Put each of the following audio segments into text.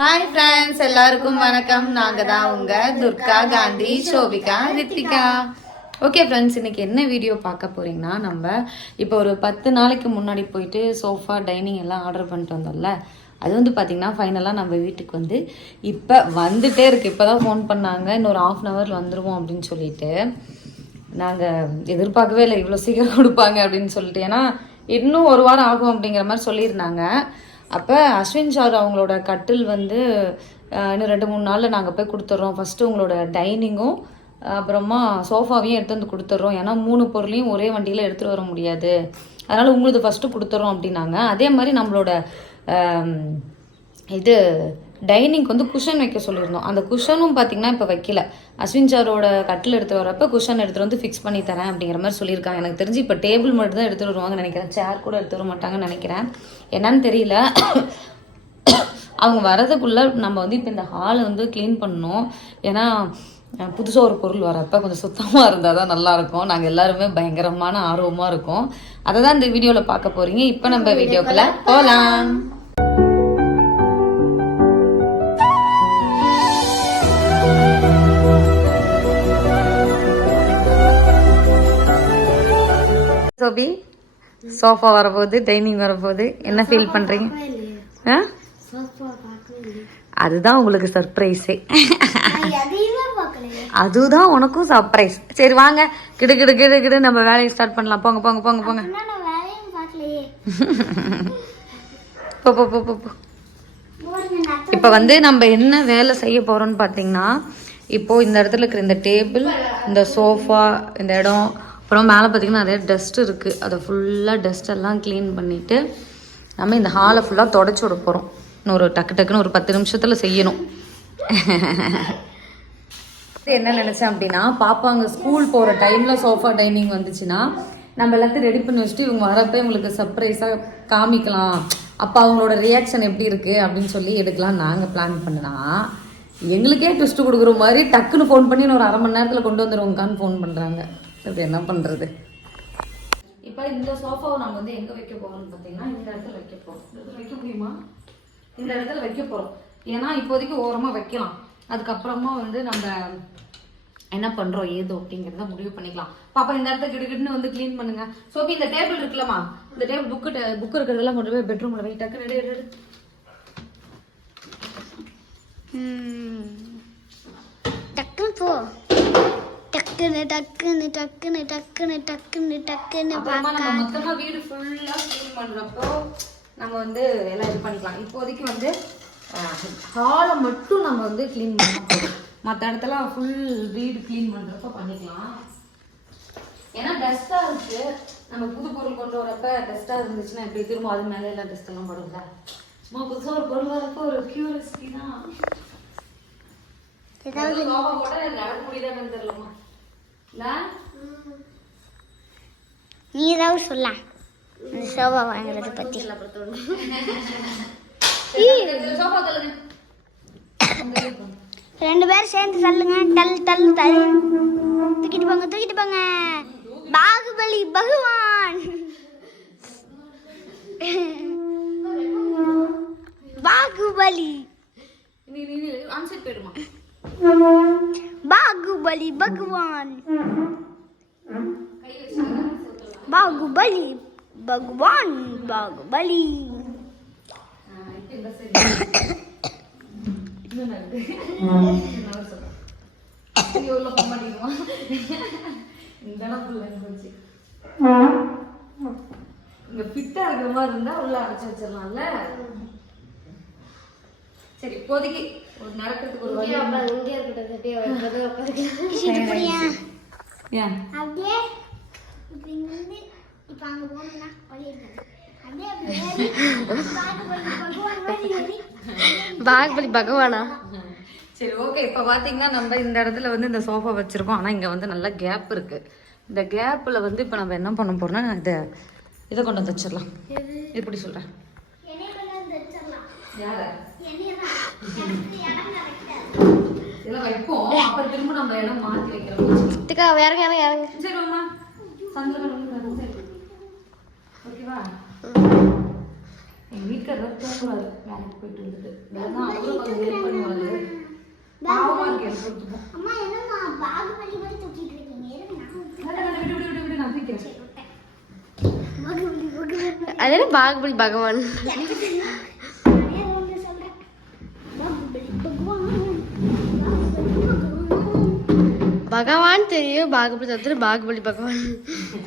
Hi friends எல்லாருக்கும் வணக்கம். நாங்க தான் உங்க துர்கா காந்தி சோபிகா ரித்திகா. ஓகே ஃப்ரெண்ட்ஸ் இன்றைக்கி என்ன வீடியோ பார்க்க போகிறீங்கன்னா நம்ம இப்போ ஒரு பத்து நாளைக்கு முன்னாடி போயிட்டு சோஃபா டைனிங் எல்லாம் ஆர்டர் பண்ணிட்டு வந்தோம்ல அது வந்து பார்த்திங்கன்னா ஃபைனலாக நம்ம வீட்டுக்கு வந்து இப்போ வந்துட்டே இருக்குது இப்போ தான் ஃபோன் பண்ணாங்க இன்னொரு ஆஃப் அன் ஹவரில் வந்துடுவோம் அப்படின்னு சொல்லிட்டு நாங்கள் எதிர்பார்க்கவே இல்லை இவ்வளோ சீக்கிரம் கொடுப்பாங்க அப்படின்னு சொல்லிட்டு. ஏன்னா இன்னும் ஒரு வாரம் ஆகும் அப்படிங்கிற மாதிரி சொல்லியிருந்தாங்க. அப்போ அஸ்வின் சார் அவங்களோட கட்டில் வந்து இன்னும் ரெண்டு மூணு நாளில் நாங்கள் போய் கொடுத்துட்றோம். ஃபஸ்ட்டு உங்களோட டைனிங்கும் அப்புறமா சோஃபாவையும் எடுத்து வந்து கொடுத்துட்றோம். ஏன்னா மூணு பொருளையும் ஒரே வண்டியில் எடுத்துகிட்டு வர முடியாது. அதனால் உங்களுக்கு ஃபஸ்ட்டு கொடுத்துட்றோம் அப்படின்னாங்க. அதே மாதிரி நம்மளோட இது டைனிங்க்கு வந்து குஷன் வைக்க சொல்லியிருந்தோம். அந்த குஷனும் பார்த்தீங்கன்னா இப்போ வைக்கல. அஸ்வின் சாரோட கட்டில் எடுத்து வரப்ப குஷன் எடுத்துகிட்டு வந்து ஃபிக்ஸ் பண்ணி தரேன் அப்படிங்கிற மாதிரி சொல்லியிருக்காங்க. எனக்கு தெரிஞ்சு இப்போ டேபிள் மட்டும் தான் எடுத்துகிட்டு வருவாங்கன்னு நினைக்கிறேன். சேர் கூட எடுத்து வர மாட்டாங்கன்னு நினைக்கிறேன். என்னன்னு தெரியல. அவங்க வரதுக்குள்ளே நம்ம வந்து இப்போ இந்த ஹாலை வந்து க்ளீன் பண்ணணும். ஏன்னா புதுசாக ஒரு பொருள் வரப்ப கொஞ்சம் சுத்தமாக இருந்தால் தான் நல்லாயிருக்கும் நாங்கள் எல்லாருமே பயங்கரமான ஆர்வமாக இருக்கோம். அதை தான் இந்த வீடியோவில் பார்க்க போகிறீங்க இப்போ நம்ம வீடியோக்குள்ளே போகலாம் சோபி சோஃபா வரப்போகுது டைனிங் வரப்போகுது. என்ன ஃபீல் பண்ணுறீங்க ஆ? அதுதான் உங்களுக்கு சர்ப்ரைஸே அதுதான் உனக்கும் சர்ப்ரைஸ் சரி வாங்க. கிடு கிடு கிடு கிடு நம்ம வேலையை ஸ்டார்ட் பண்ணலாம். போங்க போங்க போங்க போங்க. போ போ போ இப்போ வந்து நம்ம என்ன வேலை செய்ய போறோம்னு பார்த்தீங்கன்னா இப்போ இந்த இடத்துல இருக்கிற இந்த டேபிள் இந்த சோஃபா இந்த இடம் அப்புறம் மேலே பார்த்தீங்கன்னா நிறைய டஸ்ட் இருக்குது அதை ஃபுல்லாக டஸ்ட் எல்லாம் க்ளீன் பண்ணிவிட்டு நம்ம இந்த ஹாலை ஃபுல்லாக தொடச்சி விட போகிறோம் இன்னும் ஒரு டக்கு டக்குன்னு ஒரு பத்து நிமிஷத்தில் செய்யணும். என்ன நினச்சேன் அப்படின்னா பாப்பாங்க ஸ்கூல் போகிற டைமில் சோஃபா டைனிங் வந்துச்சுன்னா நம்ம எல்லாத்தையும் ரெடி பண்ணி வச்சுட்டு இவங்க வரப்ப இவங்களுக்கு சர்ப்ரைஸாக காமிக்கலாம். அப்போ அவங்களோட ரியாக்ஷன் எப்படி இருக்குது அப்படின்னு சொல்லி எடுக்கலாம் நாங்கள் பிளான் பண்ணினா. எங்களுக்கே ட்விஸ்ட்டு கொடுக்குற மாதிரி டக்குன்னு ஃபோன் பண்ணி ஒரு அரை மணி நேரத்தில் கொண்டு வந்துடுவோங்கான்னு ஃபோன் பண்ணுறாங்க அது என்ன பண்ணுறது இப்போ இந்த சோஃபாவை நாங்கள் வந்து எங்கே வைக்க போகிறோம்னு பார்த்தீங்கன்னா இந்த இடத்துல வைக்க போகிறோம் வைக்க முடியுமா? இந்த இடத்துல வைக்க போகிறோம் ஏன்னா இப்போதைக்கு ஓரமாக வைக்கலாம். அதுக்கப்புறமா வந்து நம்ம என்ன பண்ணுறோம் ஏதோ அப்படிங்கிறத முடிவு பண்ணிக்கலாம். பாப்பா இந்த இடத்த கிடுகிடுன்னு வந்து க்ளீன் பண்ணுங்க. சோபி இந்த டேபிள் இருக்குல்லம்மா. இந்த டேபிள் புக்கு புக் இருக்கிறதெல்லாம் கொண்டு போய் பெட்ரூமில் டக்குன்னு எடு, எடு, எடு. டக்குன்னு போ. டக்குன்னு டக்குன்னு டக்குன்னு டக்குன்னு டக்குன்னு டக்குன்னு நம்ம மொத்தமா வீடு ஃபுல்லா க்ளீன் பண்றப்போ நம்ம வந்து எல்லாம் இது பண்ணிக்கலாம். இப்போதைக்கு வந்து ஹாலை மட்டும் நம்ம வந்து க்ளீன் பண்ணலாம் மற்ற இடத்துல ஃபுல் வீடு க்ளீன் பண்றப்ப பண்ணிக்கலாம். ஏன்னா டஸ்டா இருக்கு. நம்ம புது பொருள் கொண்டு வரப்ப டஸ்டா இருந்துச்சுன்னா எப்படி திரும்ப அது மேல எல்லாம் டஸ்ட் எல்லாம் படும்ல? சும்மா புதுசா ஒரு பொருள் வரப்போ ஒரு கியூரியாசிட்டி தான். நீ ஏதாவது சொல்ல. சோபா வாங்குறத பத்தி. ரெண்டு பேரும் சேர்ந்து தள்ளுங்க டல் டல் தள்ளு தூக்கிட்டு போங்க தூக்கிட்டு போங்க பாகுபலி பகவான் பாகுபலி நீ நீ நீ ஆன்சர் போயிடுமா பாகுபலி பகவான் பாகுபலி பகவான் பாகுபலி இங்க உள்ள போக மாட்டேங்குமா இந்த இடம் full ஆகி போச்சு இங்க ஃபிட்டா இருக்கிற மாதிரி இருந்தா உள்ள அரைச்சு வச்சிடலாம்ல சரி இப்போதைக்கு ஒரு நடக்கிறதுக்கு ஒரு வழி புரியா ஏன் அப்படியே இப்ப அங்க போகணும்னா வழி பாகுபலி பகவான்? சரி ஓகே இப்போ பார்த்தீங்கன்னா நம்ம இந்த இடத்துல வந்து இந்த சோஃபா வச்சுருக்கோம். ஆனால் இங்கே வந்து நல்ல கேப் இருக்குது இந்த கேப்பில் வந்து இப்போ நம்ம என்ன பண்ண போறோம்னா இதை இதை கொண்டு வந்து வச்சிடலாம். எப்படி சொல்கிறேன் வைப்போம். அப்புறம் திரும்ப நம்ம இடம் மாத்தி வைக்கிறோம். இறங்க இறங்க சரி ஓகேவா எங்க வீட்டுக்காரர் தூக்குறாரு வேலைக்கு போயிட்டு வந்துட்டு வேணா அவரும் கொஞ்சம் ஹெல்ப் பண்ணுவாரு. பாவமா இருக்கு எனக்கு கொடுத்துப்போம் அம்மா என்னம்மா பாகுபலி தூக்கிட்டு பகவான்? பகவான். பாகுபலி பகவான். பகவான் தெரியும் பாகுபலி தத்துரு பாகுபலி பகவான்.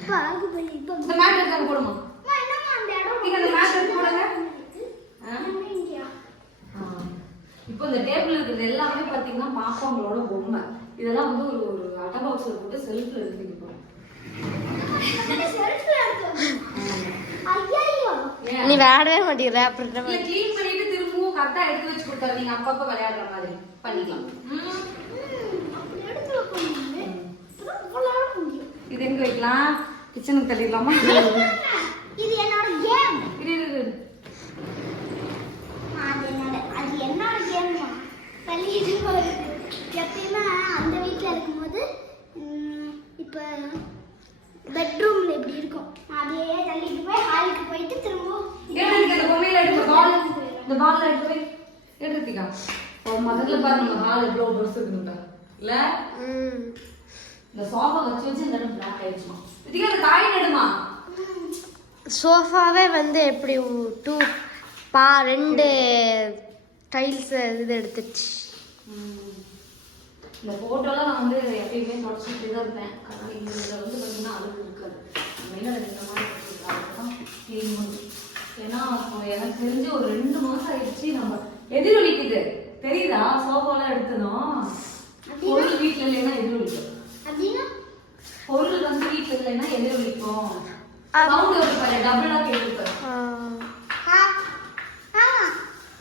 பாகுபலி பகவான். இந்த மேட் எடுத்து போடுமா அம்மா, என்னம்மா அந்த இடம் நீங்க அந்த மேட் எடுத்து போடுங்க ஆ? அங்க இங்கேயா? ஆ. இப்போ இந்த டேபிள் இருக்கிறது எல்லாமே பாத்தீங்கன்னா பாப்பாங்களோட பொம்மை. இதெல்லாம் வந்து ஒரு ஒரு அட்டை பாக்ஸ்ல போட்டு செல்ஃப்ல எடுத்துக்க போறோம் அந்த செல்ஃப்ல எடுத்து ஐயையோ. ஏன்? நீ விளையாடவே மாட்டேங்கிற அப்புறம் க்ளீன் பண்ணிட்டு திரும்பவும் கரெக்டா எடுத்து வச்சு கொடுத்தாரு நீங்க அப்பப்ப விளையாடுற மாதிரி பண்ணிக்கலாம். இது எங்க வைக்கலாம்? கிச்சனுக்கு தள்ளிடலாமா? இது என்னோட கேம் இரு இரு, இரு அது என்னோட அது என்னோட கேம்மா தள்ளிட்டு வருது எப்பயுமே அந்த வீட்டில் இருக்கும்போது ம், இப்போ பெட்ரூம்ல இப்படி இருக்கும் அதையே தள்ளிட்டு போய் ஹாலுக்கு போயிட்டு திரும்பவும் எடுத்துக்க இந்த பொம்மையில எடுத்து பால் இந்த பால் எடுத்து போய் எடுத்துக்கா முதல்ல பாரு நம்ம ஹால் எவ்வளவு பெருசு இருக்குங்க இல்ல இந்த சோஃபா வச்சு வச்சு இந்த பிளாக் ஆயிடுச்சுமா. இதுக்கு அந்த காய் நடுமா? சோஃபாவே வந்து எப்படி டூ பா ரெண்டு டைல்ஸ் இது எடுத்துச்சு. இந்த போட்டோலாம் நான் வந்து எப்பயுமே தொடச்சிட்டு தான் இருப்பேன். அதனால இந்த இதில் வந்து பார்த்தீங்கன்னா அழுகு இருக்காது. மெயினாக இந்த மாதிரி தான் க்ளீன் பண்ணும் ஏன்னா எனக்கு தெரிஞ்சு ஒரு ரெண்டு மாசம் ஆயிடுச்சு நம்ம எதிரொலிக்குது. தெரியுதா? சோஃபாலாம் எடுத்ததும் பொருள் வீட்டில் இல்லைன்னா எதிரொலிக்கும் அப்படின்னா பொருள் வந்து வீட்டில் இல்லைன்னா எதிரொலிக்கும் சவுண்ட் ஒரு பாரு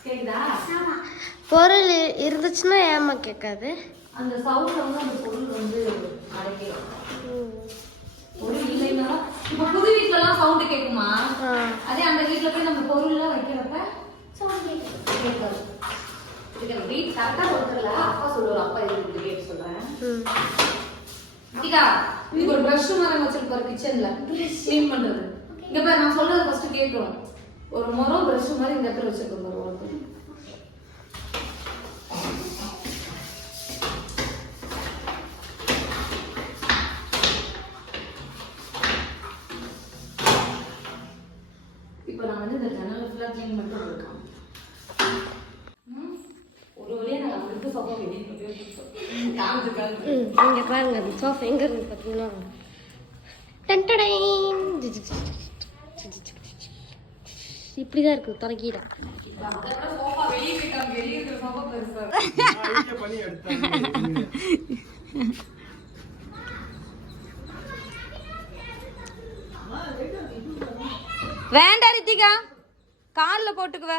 கேக்குதா? ஆமா. பொருள் இருந்துச்சுன்னா ஏமா கேட்காது? அந்த சவுண்ட்ல வந்து அந்த பொருள் வந்து அடைக்கிறோம் பொருள் இல்லைன்னா இப்போ புது வீட்லலாம் சவுண்ட் கேட்குமா. அதே அந்த வீட்ல போய் நம்ம பொருள்லாம் வைக்கிறப்ப சவுண்ட் கேட்குது கேட்காது. இதுக்கு வீட் கரெக்டா சொல்றல அப்பா சொல்லுவார் அப்பா இது இப்படி கேட்டு சொல்றேன். இதா இதுக்கு ஒரு ப்ரஷ் மாதிரி வச்சிருப்பாரு கிச்சன்ல க்ளீன் பண்றது. இங்க பாரு நான் சொல்றது ஃபர்ஸ்ட் கேட்கணும் ஒரு முறம் ப்ரஷ் மாதிரி இந்த இடத்துல வச்சிருக்கோம் பாரு உனக்கு இப்போ நான் வந்து இந்த ஜன்னல் ஃபுல்லாக க்ளீன் பண்ணிட்டு இருக்கேன் ம். ஒரு வழியா நான் வந்து சோஃபா வெளியே கொண்டு போய் வச்சுட்டோம். காமிச்சு காமிச்சு ம் இங்கே பாருங்க அந்த சோஃபா எங்கே இருக்கு பார்த்தீங்கன்னா டன்டடைன். இப்படி தான் இருக்கு தொடக்கிடா சோஃபா வேண்டாம் ரித்திகா காலில் போட்டுக்குவ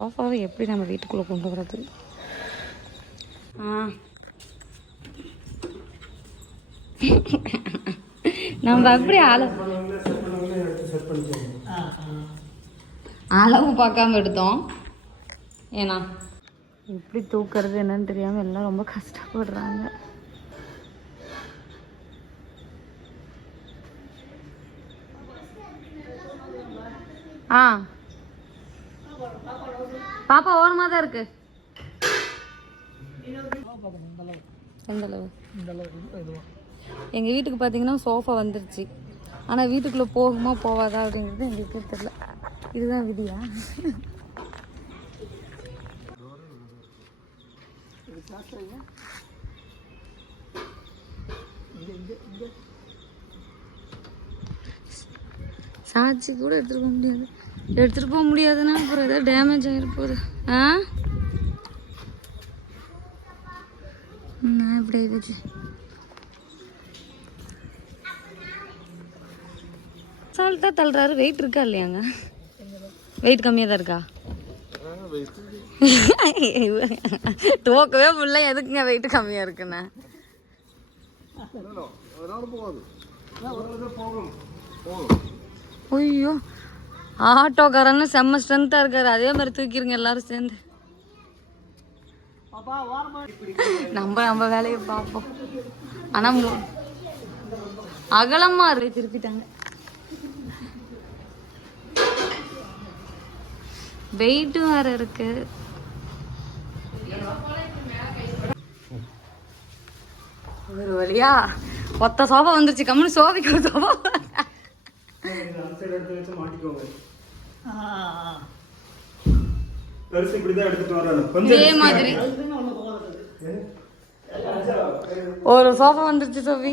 சோஃபாவை எப்படி நம்ம வீட்டுக்குள்ளே கொண்டு வரது நம்ம எப்படி அளவு அளவு பார்க்காம எடுத்தோம். ஏன்னா? எப்படி தூக்குறது என்னன்னு தெரியாம எல்லாம் ரொம்ப கஷ்டப்படுறாங்க. ஆ. பாப்பா ஓரமாக தான் இருக்கு. எந்த அளவு. எங்க வீட்டுக்கு பாத்தீங்கன்னா சோஃபா வந்துருச்சு. ஆனா வீட்டுக்குள்ள போகுமா போவாதா அப்படிங்கிறது எங்களுக்கு தெரியல. இதுதான் விதியா? சாட்சி கூட எடுத்துட்டு போக முடியாது. எடுத்துட்டு போக முடியாதுன்னா அப்புறம் ஏதாவது டேமேஜ் ஆகிட போகுது ஆ? நான் இப்படி ஆயிடுச்சு தள்ளுறாரு வெயிட் இருக்கா இல்லையாங்க வெயிட் கம்மியாக தான் இருக்கா தோக்கவே முடியல எதுக்குங்க வெயிட் கம்மியாக இருக்குண்ணே ஐயோ ஆட்டோக்காரன்னு செம்ம ஸ்ட்ரென்த்தா இருக்காரு அதே மாதிரி தூக்கிருங்க எல்லாரும் சேர்ந்து நம்ம நம்ம வேலையை பார்ப்போம். ஆனா மு- அகலமா இருக்கு திருப்பிட்டாங்க வெயிட்டும் வேற இருக்கு. ஒரு வழியா ஒத்த சோஃபா வந்துருச்சு. கம்முன்னு சோஃபிக்கு ஒரு சோஃபா. பெருசு இப்படிதான் எடுத்துட்டு வரணும் கொஞ்சம் இதே மாதிரி. ஒரு சோஃபா வந்துருச்சு சோஃபி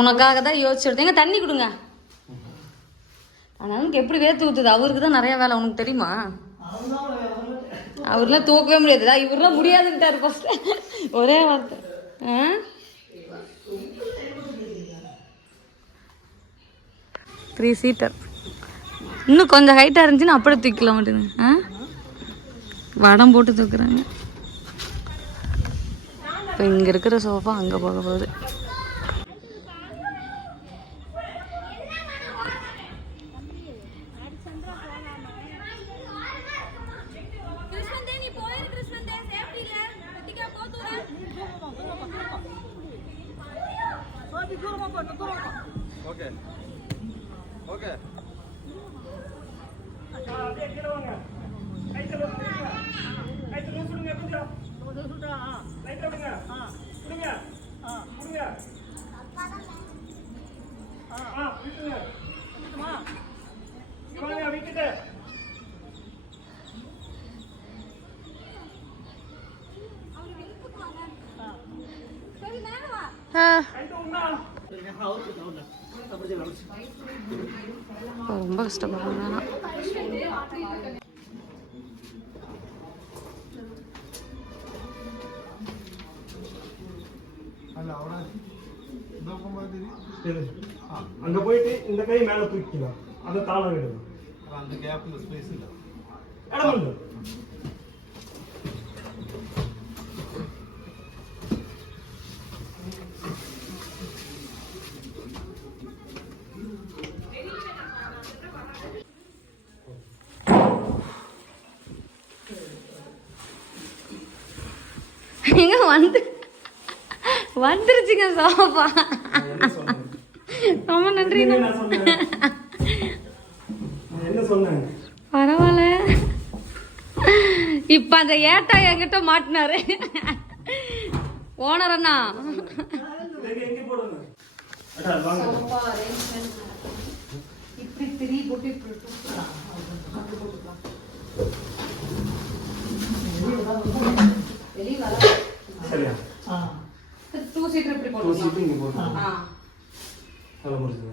உனக்காக தான் யோசிச்சு எடுத்தேங்க தண்ணி கொடுங்க. ஆனால் எனக்கு எப்படி வேர்த்து ஊத்துது? அவருக்கு தான் நிறைய வேலை. உனக்கு தெரியுமா? அவர்லாம் தூக்கவே முடியாது. இவரெல்லாம் முடியாதுன்ட்டாரு ஃபர்ஸ்ட் ஒரே வார்த்தை. ஆ? த்ரீ சீட்டர் இன்னும் கொஞ்சம் ஹைட்டாக இருந்துச்சுன்னா அப்படியே தூக்கலாம் மாட்டேங்க ஆ? வடம் போட்டு தூக்குறாங்க. இப்போ இங்கே இருக்கிற சோஃபா அங்கே போக போகுது. ரொம்ப கஷ்டப்படுறாங்க ஆனா. இது. அங்க போயிட்டு இந்த கை மேல தூக்கிக்கலாம் அதை தாளம் விடணும் அந்த கேப்ல ஸ்பேஸ் இல்ல இடம் இல்லை எங்க வந்து வந்துருச்சுங்க சோஃபா ரொம்ப நன்றி பரவாயில்ல. இப்ப அந்த ஏட்டா என்கிட்ட மாட்டினாரு. ஓனர் அண்ணா. இப்படி போட்டு சரியா റെസിപ്പിങ് കൊടുക്കാം അല്ല മുറിച്ചത്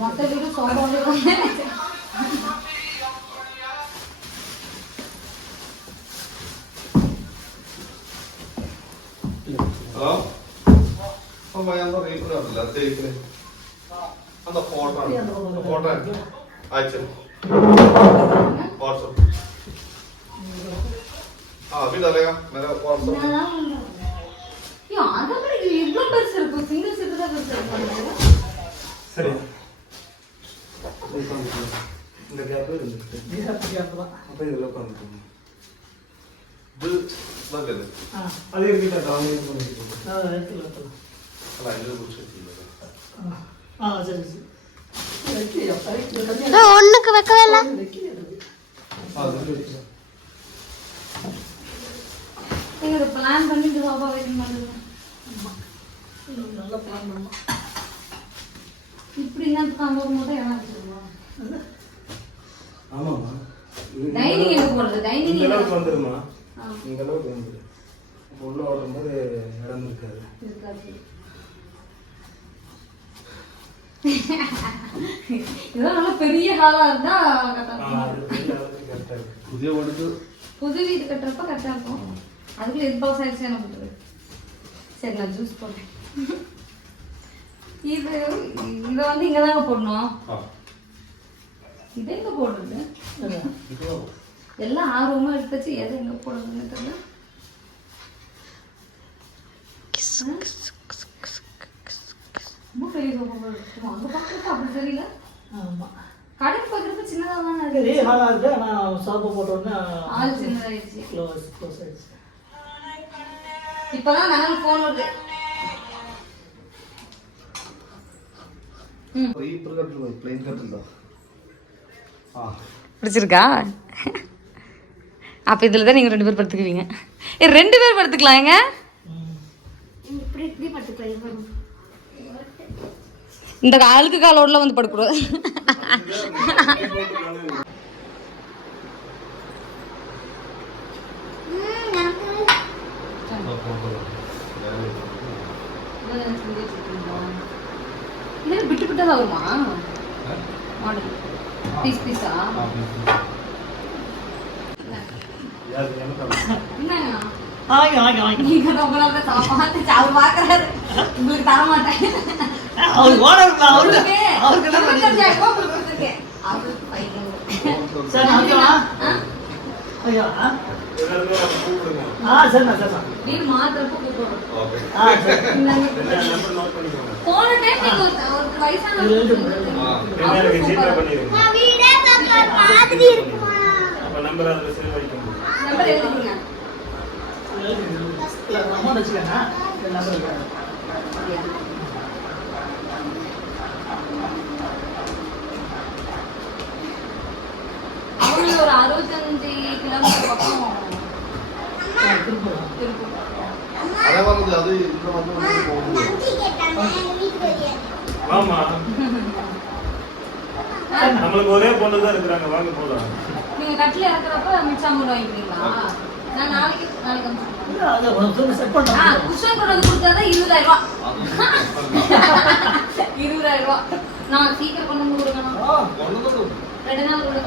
മൊത്തത്തിലൊരു സോപ്പ് ഹലോ? അപ്പൊ ഞാൻ റീപ്ലേ അല്ല തേക്കിൽ അതാ ഫോട്ടോ? ഫോട്ടോ അയച്ചു വാട്സപ്പ് ആ अभी डालेगा मेरा व्हाट्सएप அதை விட இது இவ்வளோ பெருசு இருக்கும் சிங்கிள் சீட்டு தான் பெருசு இருக்கும் சரியா உட்காந்துக்கலாம். இந்த கேப் இருந்துச்சு அப்ப இதுல உட்காந்துக்கோங்க ഇത് നല്ലത് அது இருக்கட்டும் அவங்க இது பண்ணிட்டு അല്ല അതിനെ കുറിച്ച് ஒண்ணுக்கு வைக்கவே இல்லை. ஒரு பிளான் பண்ணிட்டு சோபா வைக்க மாட்டேங்க இப்படி என்ன அந்த ஒரு மூட்டை இடம் வச்சிருக்கோம் ஆமாம்மா. டைனிங் எங்க போடுறது டைனிங் இந்த அளவுக்கு வந்துருமா? ஆ. இந்த அளவுக்கு வந்துரு. அப்போ உள்ள ஓடும்போது இடம் இருக்காது. இருக்காது. இதெல்லாம் பெரிய ஹாலா இருந்தா புதிய வீடு புது வீடு கட்டுறப்ப கரெக்டா இருக்கும். அதுக்குள்ள எது பாஸ் ஆயிடுச்சு என்ன பண்றது? சரி நான் ஜூஸ் போட்டேன். இது இத வந்து இங்க தாங்க போடணும். இது எங்க போடுறது? எல்லாம் ஆர்வமாக எடுத்துச்சு. எது எங்கே போடுறதுன்னு தெரியல. ரொம்ப பெரிய சோஃபா இருக்கும் அங்கே பார்க்குறதுக்கு அப்படி தெரியல ஆமாம் கடைக்கு பார்க்குறதுக்கு சின்னதாக தானே இருக்குது பெரிய ஹாலாக இருக்குது ஆனால் சோஃபா போட்டோன்னே ஆள் சின்னதாகிடுச்சு க்ளோஸ் க்ளோஸ் ஆகிடுச்சு இப்போ தான் நாங்கள் ஃபோன் வருது பிடிச்சிருக்கா? அப்போ இதில் தான் நீங்கள் ரெண்டு பேர் படுத்துக்குவீங்க. ரெண்டு பேர் படுத்துக்கலாங்க. படுத்துக்கலாம். இந்த அழுக்கு காலோடல வந்து படுக்கூடாது ம் எனக்கு இது விட்டு விட்டு தான் வருமா? பீஸ் பீஸா? நீங்க ரொம்ப சாப்பாடு அவர் பாக்குறாரு உங்களுக்கு தர மாட்டேன் அவருக்கு ஓனர் அவருக்கு. அவருக்கு அவருக்கு என்ன திருப்பூர் அதே மாதிரி அது ஒரே பொண்ணு இருக்கிறாங்க மிச்சம் கூட வாங்கிக்கிறீங்களா? நான் நாளைக்கு நாளைக்கு வந்து அது கொடுத்தா தான் 20000 ரூபாய் 20000 ரூபாய் நான் சீக்கிரம் கொடுக்கணும். ரெண்டு நாள் கூட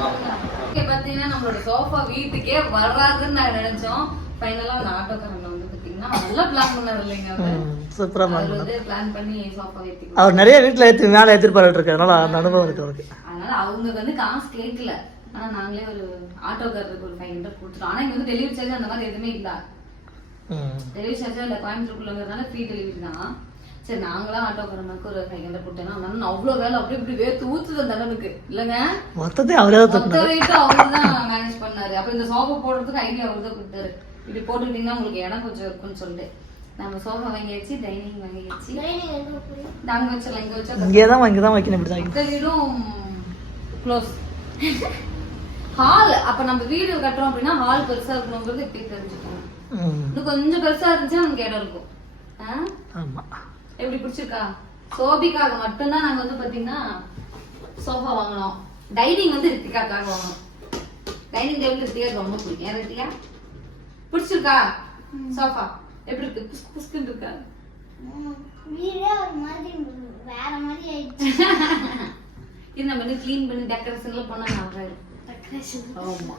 ஓகே பாத்தீங்கன்னா நம்மளோட சோஃபா வீட்டுக்கே வராதுன்னு நான் நினைச்சோம். ஃபைனலா அந்த ஆட்டோக்காரங்க வந்து பாத்தீங்கன்னா நல்லா பிளான் பண்ணாரு இல்லைங்க சூப்பராக வந்து பிளான் பண்ணி சோஃபா ஏத்தி அவர் நிறைய வீட்டில் ஏற்றி மேலே ஏற்றிட்டு போராட்டு இருக்கு அதனால அந்த அனுபவம் இருக்கு அவருக்கு. அதனால அவங்க வந்து காசு கேட்கல. ஆனா நாங்களே ஒரு ஆட்டோக்காரருக்கு ஒரு ஃபைவ் ஹண்ட்ரட் கொடுத்துட்டோம். ஆனா இங்க வந்து டெலிவரி சார்ஜ் அந்த மாதிரி எதுவுமே இல்ல. டெலிவரி சார்ஜ் இல்ல. கோயம்புத்தூர்க்குள்ளங்கிறதுனால ஃப்ரீ டெலிவரி தான். சரி நாங்களா ஆட்டோக்காரனுக்கு ஒரு ஃபைவ் ஹண்ட்ரட் கொடுத்தேன்னா அண்ணன் அவ்வளவு வேலை அப்படி இப்படி வேர்த்து ஊத்துது அந்த அண்ணனுக்கு இல்லைங்க? மொத்தத்தையும் அவரே மொத்த வெயிட்டும் அவர் தான் மேனேஜ் பண்ணாரு. அப்ப இந்த சோஃபா போடுறதுக்கு ஐடியா அவர் தான் கொடுத்தாரு. இப்படி போட்டுக்கிட்டீங்கன்னா உங்களுக்கு இடம் கொஞ்சம் இருக்கும்னு சொல்லிட்டு. நம்ம சோஃபா வாங்கியாச்சு டைனிங் வாங்கியாச்சு அங்க வச்சிடலாம் இங்க வச்சா இங்கே தான் இங்கே தான் வைக்கணும் இப்படி தான் வைக்கணும் மொத்த வீடும் க்ளோஸ் ஹால் அப்ப நம்ம வீடு கட்டுறோம் அப்படின்னா ஹால் பெருசா இருக்கணுங்கிறது இப்படி தெரிஞ்சுக்கணும். ம். இன்னும் கொஞ்சம் பெருசா இருந்துச்சுன்னா நமக்கு இடம் இருக்கும். ஆ? ஆமாம் எப்படி பிடிச்சிருக்கா? சோபிக்காக மட்டும்தான் நாங்க வந்து பாத்தீங்கன்னா சோஃபா வாங்கினோம். டைனிங் வந்து ரித்திகாக்காக வாங்கினோம். டைனிங் டேபிள் ரித்திகாக்கு ரொம்ப பிடிக்கும். ஏன் ரித்திகா? பிடிச்சிருக்கா? சோஃபா. எப்படி இருக்கு? புஸ் புஸ்குன்னு இருக்கா? வீடே ஒரு மாதிரி வேற மாதிரி ஆயிடுச்சு. இது நம்ம வந்து க்ளீன் பண்ணி டெக்கரேஷன்லாம் பண்ணா நல்லா இருக்கும். டெக்கரேஷன் ஆமா.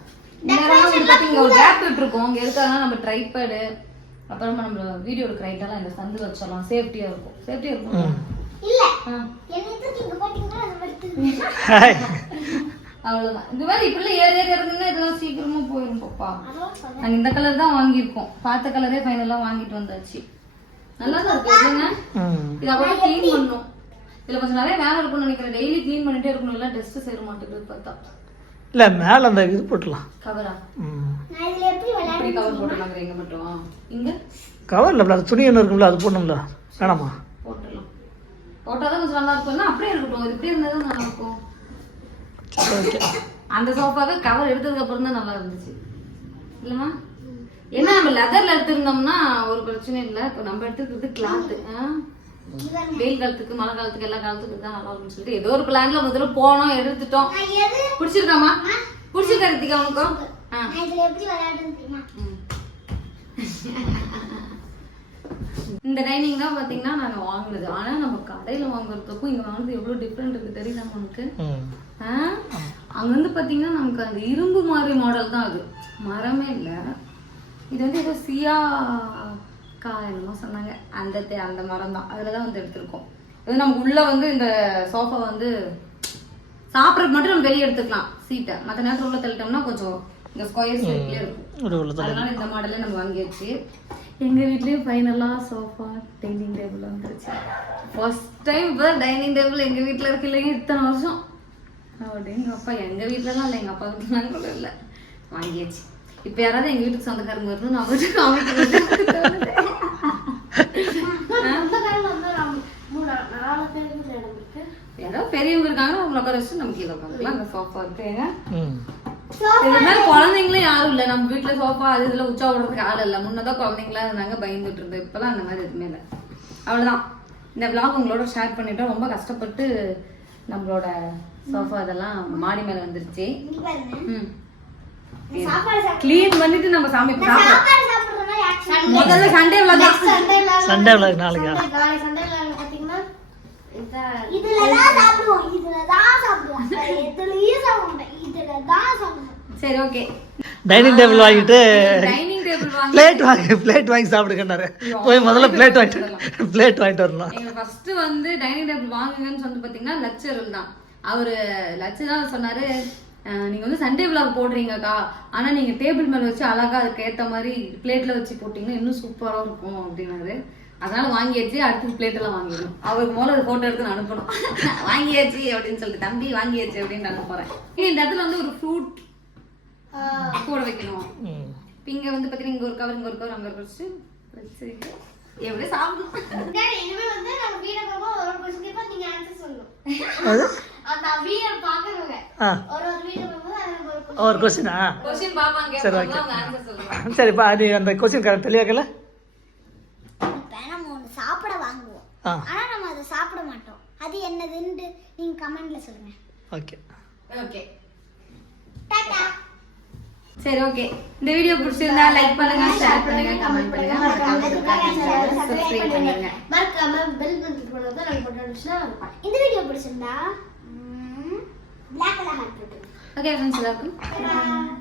நம்ம ட்ரைபேடு அப்புறமா நம்ம வீடியோ எடுக்கிற ஐட்டெல்லாம் இந்த சந்தில் வச்சிடலாம். சேஃப்டியா இருக்கும். சேஃப்டியா இருக்கும் இல்ல. ஆ, என்ன தூக்கி இங்க போட்டீங்கன்னா அது படுத்து ஹாய் அவ்வளவுதான். இந்த மாதிரி இப்படிலாம் ஏறி ஏறி இறங்குன்னா இதெல்லாம் சீக்கிரமா போயிடும் பாப்பா. அதான் சொல்றேன். நாங்க இந்த கலர் தான் வாங்கியிருக்கோம். பார்த்த கலரே ஃபைனலா வாங்கிட்டு வந்தாச்சு. நல்லா தான் இருக்கு இல்லைங்க? இது அப்படியே க்ளீன் பண்ணணும் இதுல கொஞ்சம் நிறைய வேலை இருக்கும்னு நினைக்கிறேன். டெய்லி க்ளீன் பண்ணிட்டே இருக்கணும். எல்லாம் டெஸ்ட் சேர மாட்டேங்குது பார்த்தா. இல்லை மேலே அந்த இது போட்டுடலாம் கவரா நான் இதுல எப்படி இப்படி விளையாடுறேன் கவர் போட்டுருக்காங்க எங்க மட்டும்? இங்க? கவரில் அது துணி ஒன்று இருக்கும்ல அது போடணும்ல. வேணாமா? போட்டுடலாம். போட்டாதான் கொஞ்சம் நல்லா இருக்கும் அப்படியே இருக்கட்டும். இது இப்படியே இருந்தா தான் நல்லா இருக்கும். ஓகே அந்த சோஃபாவே கவர் எடுத்ததுக்கு அப்புறம் தான் நல்லா இருந்துச்சு. இல்லம்மா? ஏன்னா நம்ம லெதர்ல எடுத்திருந்தோம்னா ஒரு பிரச்சனை இல்லை. இப்போ நம்ம எடுத்துக்கிறது கிளாத் வெயில் காலத்துக்கு மழை காலத்துக்கு எல்லா காலத்துக்கும் தான் நல்லா இருக்கும்னு சொல்லிட்டு ஏதோ ஒரு பிளான்ல முதல்ல போனோம் எடுத்துட்டோம். பிடிச்சிருக்காமா பிடிச்சிருக்கா ரித்திகா உனக்கும் ஆ நான் இதுல எப்படி விளையாடுறேன்னு தெரியுமா இந்த டைனிங் தான் பாத்தீங்கன்னா நாங்க வாங்குனது. ஆனா நம்ம கடையில வாங்குறதுக்கும் இங்க வாங்குறது எவ்வளவு டிஃப்ரெண்ட் இருக்கு தெரியுதா உனக்கு? அங்க வந்து பாத்தீங்கன்னா நமக்கு அந்த இரும்பு மாதிரி மாடல் தான் அது. மரமே இல்ல. இது வந்து ஏதோ சியா கா என்னமோ சொன்னாங்க. அந்த அந்த மரம் தான். அதுல தான் வந்து எடுத்திருக்கோம். இது நமக்கு உள்ள வந்து இந்த சோஃபா வந்து சாப்பிட்றதுக்கு மட்டும் நம்ம வெளியே எடுத்துக்கலாம். சீட்டை. மற்ற நேரத்தில் உள்ள தள்ளிட்டோம்னா கொஞ்சம் இந்த ஸ்கொயர் ஷேப்ல இருக்கும். அதனால இந்த மாடல்ல நம்ம வாங்கியாச்சு எங்க வீட்லயும் ஃபைனலா சோஃபா டைனிங் டேபிள் வந்துருச்சு. ஃபர்ஸ்ட் டைம் இப்போ டைனிங் டேபிள் எங்க வீட்ல இருக்கு இல்லைங்க இத்தனை வருஷம். அப்படிங்க அப்பா எங்க வீட்லலாம் இல்லை எங்க அப்பா வீட்டுலாம் கூட இல்லை. வாங்கியாச்சு இப்போ யாராவது எங்க வீட்டுக்கு சொந்தக்காரங்க வரணும் நான் இடம் இருக்கு. யாரோ பெரியவங்க இருக்காங்க அவங்களை உட்கார வச்சு நம்ம கீழே உட்காந்துக்கலாம். அந்த சோஃபா இருக்குங்க ம் இது மாதிரி குழந்தைங்களும் யாரும் இல்லை. நம்ம வீட்டுல சோஃபா அது இதுல உச்சா விடுறதுக்கு ஆள் இல்லை. முன்னதான் குழந்தைங்களா இருந்தாங்க பயந்துட்டு இருந்தோம் இப்பெல்லாம் அந்த மாதிரி எதுவுமே இல்லை. அவ்வளவுதான். இந்த vlog உங்களோட ஷேர் பண்ணிட்டோம் ரொம்ப கஷ்டப்பட்டு நம்மளோட சோஃபா இதெல்லாம் மாடி மேல வந்துருச்சு. க்ளீன் பண்ணிட்டு நம்ம சாமி முதல்ல சண்டே சண்டே சண்டே விளாக் நாளைக்கா? சரி ஓகே டைனிங் டேபிள் வாங்கிட்டு டைனிங் டேபிள் வாங்கி பிளேட் வாங்கி பிளேட் வாங்கி சாப்பிடுங்கன்னாரு. போய் முதல்ல பிளேட் வாங்கிட்டு பிளேட் வாங்கிட்டு வரணும். ஃபர்ஸ்ட் வந்து டைனிங் டேபிள் வாங்குங்கன்னு சொன்னது பாத்தீங்கன்னா லட்சர் தான். அவரு லட்சர் தான் சொன்னாரு நீங்க வந்து சண்டே விளாக் போடுறீங்கக்கா. ஆனா நீங்க டேபிள் மேல வச்சு அழகா அதுக்கு ஏத்த மாதிரி பிளேட்ல வச்சு போட்டீங்கன்னா இன்னும் சூப்பரா இருக்கும் அப்படின்னாரு. அதனால வாங்கியாச்சு அடுத்து பிளேட் எல்லாம் வாங்கிடணும். அவருக்கு முதல்ல போட்டோ எடுத்து நான் அனுப்பணும். வாங்கியாச்சு அப்படின்னு சொல்லிட்டு தம்பி வாங்கியாச்சு அப்படின்னு நான் போறேன். இந்த இடத்துல வந்து ஒரு ஃப்ரூட் கூட வைக்கணும். இங்க வந்து பாத்தீங்கன்னா இங்க ஒரு கவர் இங்க ஒரு கவர் அங்க ஒரு வச்சு வச்சுட்டு எப்படியும் சாப்பிடும் இனிமே வந்து நம்ம வீட பார்ப்போம் ஒரு ஒரு கொஸ்டின் கேட்போம் நீங்க ஆன்சர் சொல்லணும் அது? அந்த வீட ஒரு ஒரு வீட பார்ப்போம் ஒரு. ஒரு கொஸ்டினா கொஸ்டின் பாப்பாங்க சரி, சொல்லுவாங்க. சரிப்பா நீ அந்த கொஸ்டின் தெளிவாக்கல இப்ப நம்ம ஒண்ணு சாப்பிட வாங்குவோம் ஆ ஆனா நம்ம அதை சாப்பிட மாட்டோம். அது என்னதுன்னு நீங்க கமெண்ட்ல சொல்லுங்க. ஓகே. ஓகே. டாடா சரி ஓகே. இந்த வீடியோ பிடிச்சிருந்தா லைக் பண்ணுங்க ஷேர் பண்ணுங்க கமெண்ட் பண்ணுங்க. மறக்காம சப்ஸ்கிரைப் பண்ணுங்க. மறக்காம பெல் பட்டன் போடுறது நாங்க போட்டு வந்துச்சுன்னா இந்த வீடியோ பிடிச்சிருந்தா black colour heart okay friends எல்லாருக்கும்.